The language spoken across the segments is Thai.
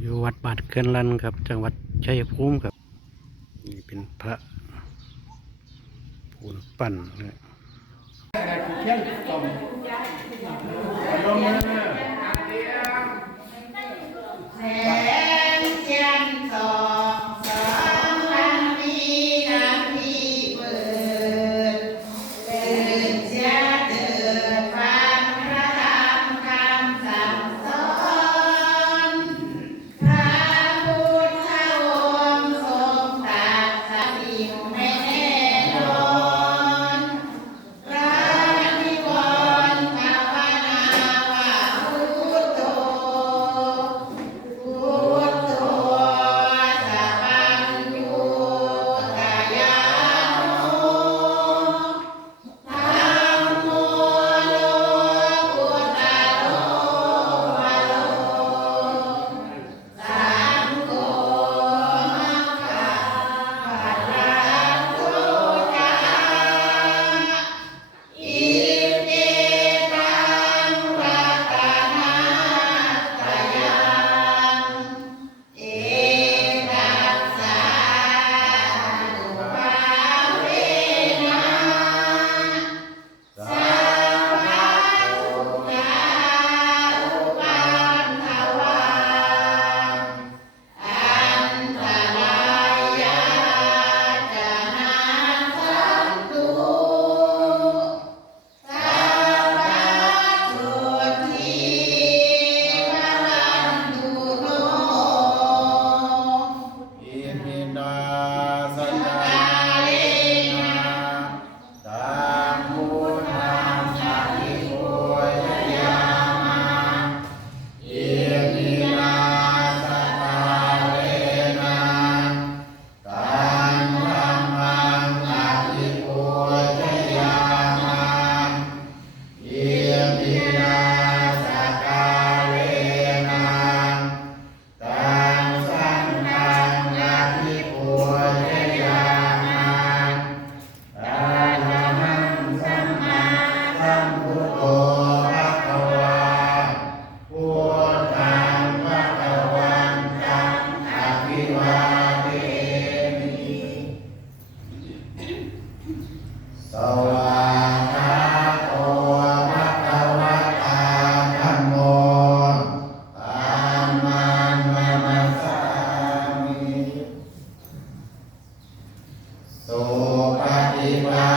อยู่วัดบาดเกินลันครับ จังหวัดชัยภูมิครับ นี่เป็นพระปูนปั่นเลยลง ฏิปั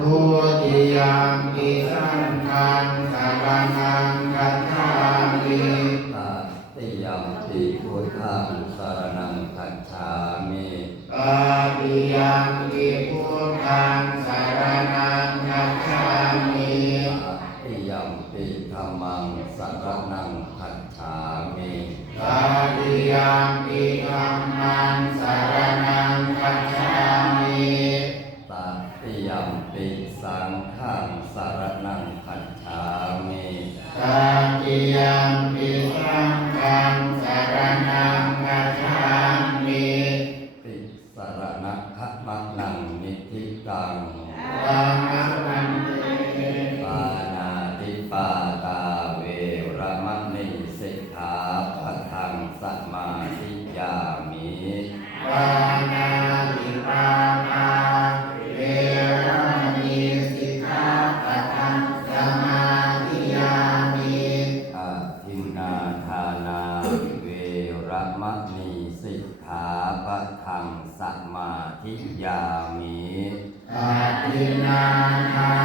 ทุติยามปิสังขังสังฆังกัจฉามิตติยามปิพุทธัง Yeah. ระมะนีสิกขาปะทังสัมาธิยามิปตินาทา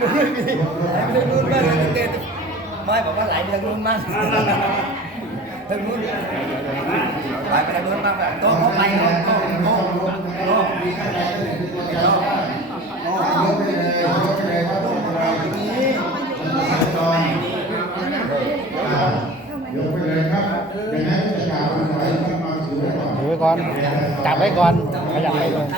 luôn đi em đi luôn ba lên tiền mai bảo bắt lại đi luôn mang đừng luôn lại cái luôn mang là tôi không may không cô cô không cô con chặt mấy con phải chặt mấy con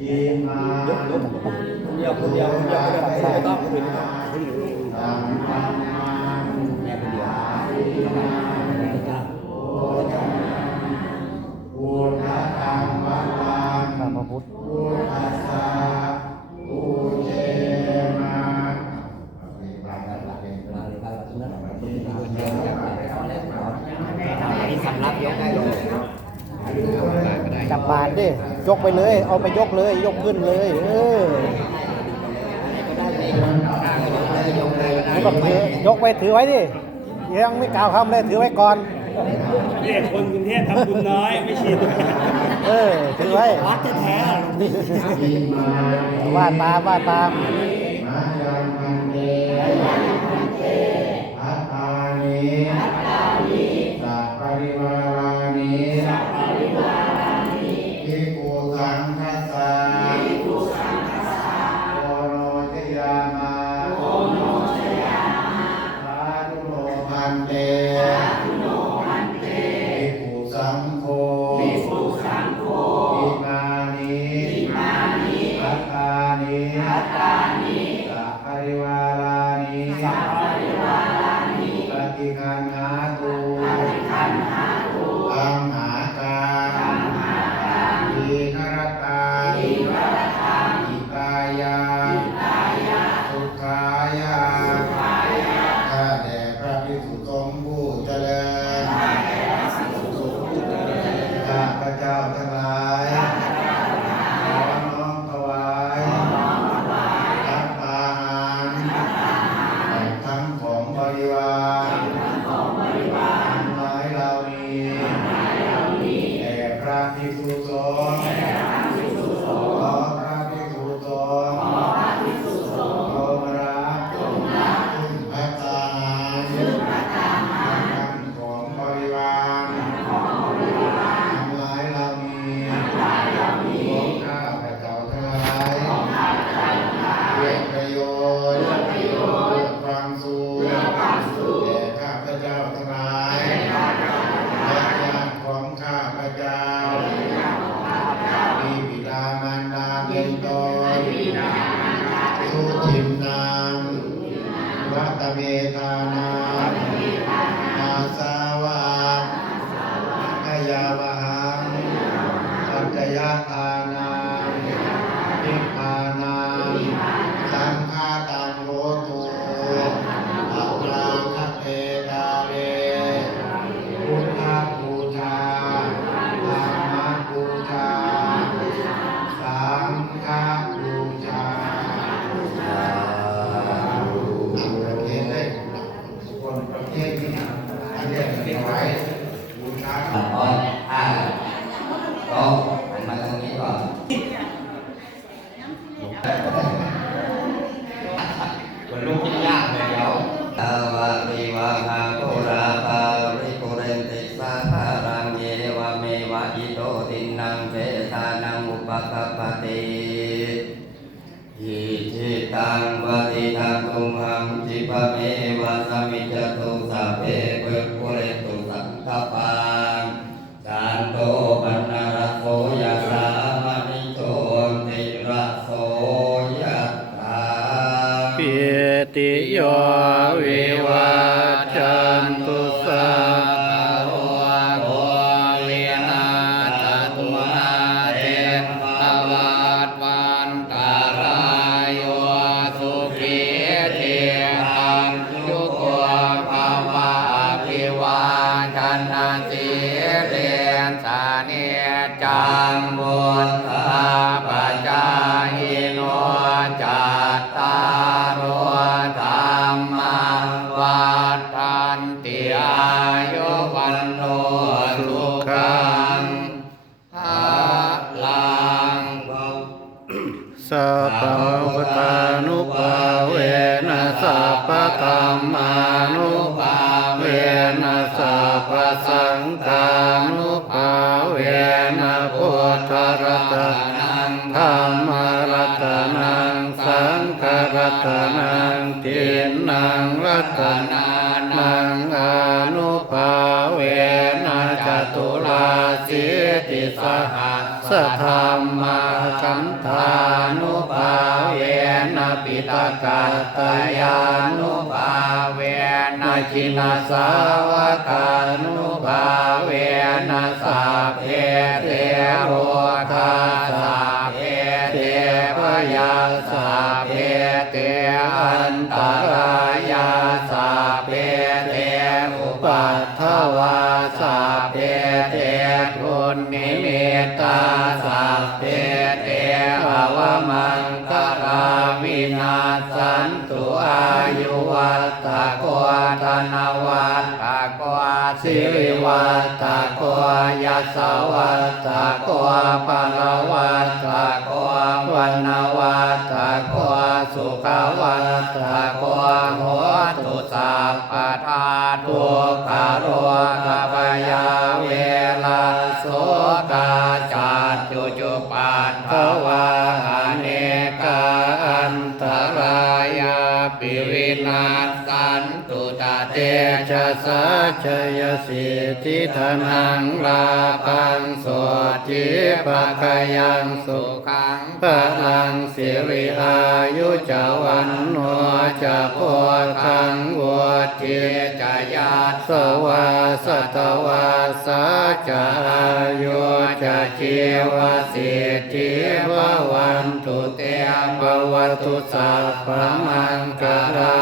อิมาเดียวคนเดียวคนเดียวคนเดียวต้องคนเดียวต้องคนเดียว ยกไปเลย เอาไปยกเลย ยกขึ้นเลย เออแบบถือยกไปถือไว้ดิยังไม่กล่าวคำเลยถือไว้ก่อนเนี่ยคนกรุงเทพทำบุญน้อยไม่ชินเออถือไว้วัดแท้ๆว่าตามว่าตาม Yeah. paz วะอิโตตินังเทตานังอุปกัปติหิจิตังวปฏิตังตุมังจิปเมวะสัมมิจตุสัพเพเปุเรตุสังคปังจันโตปันนารโสยะสามณิโตติระโสยะตาเปติโย Ah. Namah. คินาสาวกานุภาเวนะสา วัตโกปะละวัตโกวันนา สะชยสิทธิธนังลาพังโสติปะกายังสุขังพลังสิริอายุจาวันโนจะโพคังวัวเทีจายาสวาสตวาสาจะอายุจะชีวสิทธิววันตุเตภวตุสัพพมังกรังลา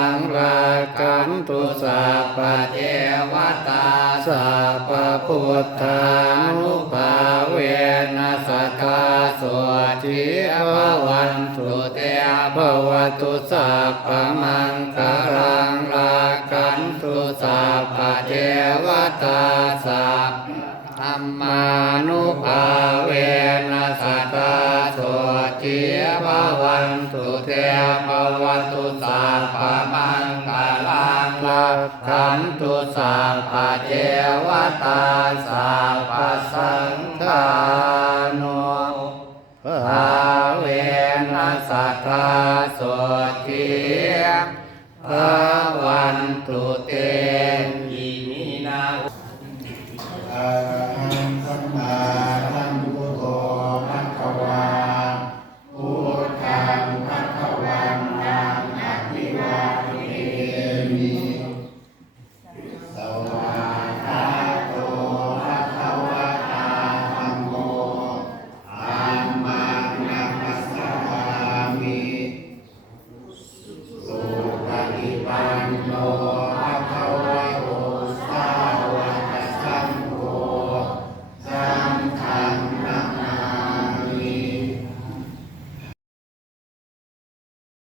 พุทธานุภาเวนัสกาสวทิภวันตุตุเตภวตุสัพพมังคารังลากันตุสัพพเทวตาสัพธรรมานุภาเวนัสกาส ปะเจวตาสัพพสังฆานุภาเวนัสทธ